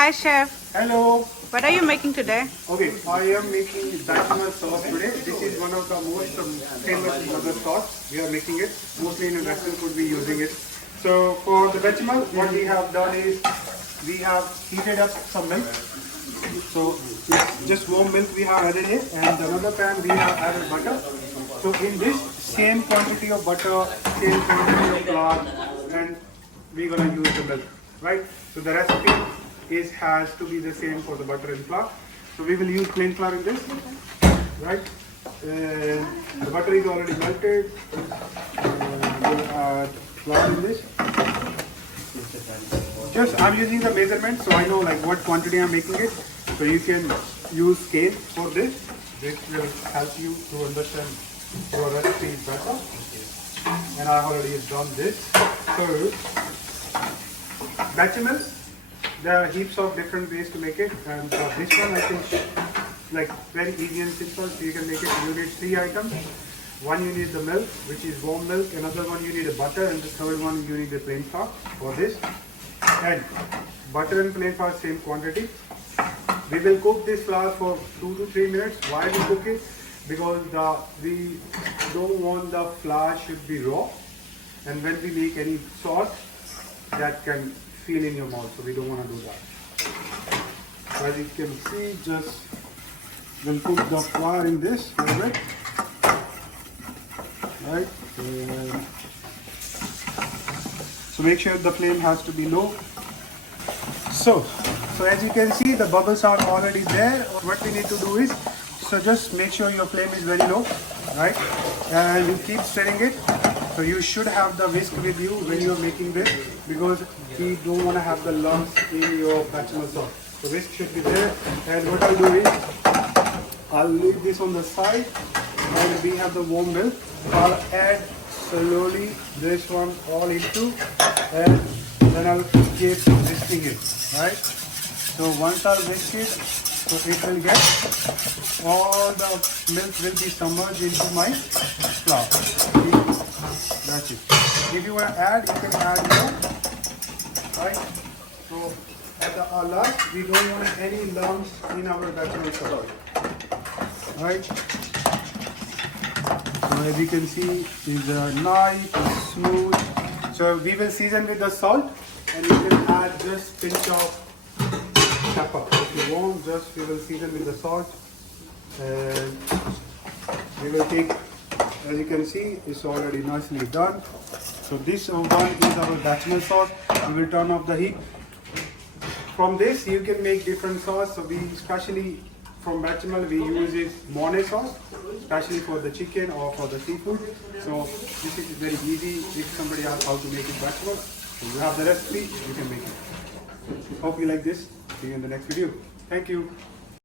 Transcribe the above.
Hi chef, Hello. what are you making today? Okay, I am making bechamel sauce today. This is one of the most famous mother sauce. We are making it. Mostly in Western food we using it. So for the bechamel, what we have done is we have heated up some milk. So it's just warm milk we have added here, and another pan we have added butter. So in this same quantity of butter, same quantity of flour, and we're gonna use the milk, right? So the recipe has to be the same for the butter and flour. So we will use plain flour in this, right? And the butter is already melted. We'll add flour in this. Just I'm using the measurement, so I know like what quantity I'm making it. So you can use scale for this. This will help you to understand your recipe better. And I already done this. So bechamel, there are heaps of different ways to make it, and this one I think like very easy and simple. So you can make it. You need 3 items. One, you need the milk, which is warm milk. Another one, you need a butter, and the third one, you need the plain flour for this. And butter and plain flour same quantity. We will cook this flour for 2 to 3 minutes. Why we cook it? Because we don't want the flour should be raw, and when we make any sauce, that can feel in your mouth. So we don't want to do that. As you can see, just we'll put the flour in this a little bit, right? And so make sure the flame has to be low. So as you can see, the bubbles are already there. What we need to do is, so just make sure your flame is very low, right? And you keep stirring it. So you should have the whisk with you when you're making this, because we don't want to have the lumps in your bechamel sauce. The whisk should be there. And what I'll do is, I'll leave this on the side, and we have the warm milk. I'll add slowly this one all into, and then I'll keep whisking it, right? So once I'll whisk it, so it will get, all the milk will be submerged into my flour. That's it. If you want to add, you can add more, right? So at the last, we don't want any lumps in our bechamel sauce, right? So as you can see, it's nice, it's smooth. So we will season with the salt, and you can add just pinch of pepper. If you want, just we will season with the salt, and we will take, as you can see, it's already nicely done. So this one is our bechamel sauce. We will turn off the heat. From this, you can make different sauce. So we, especially from bechamel, we use it Mornay sauce, especially for the chicken or for the seafood. So this is very easy. If somebody asks how to make it bechamel, so you have the recipe, you can make it. Hope you like this. See you in the next video. Thank you.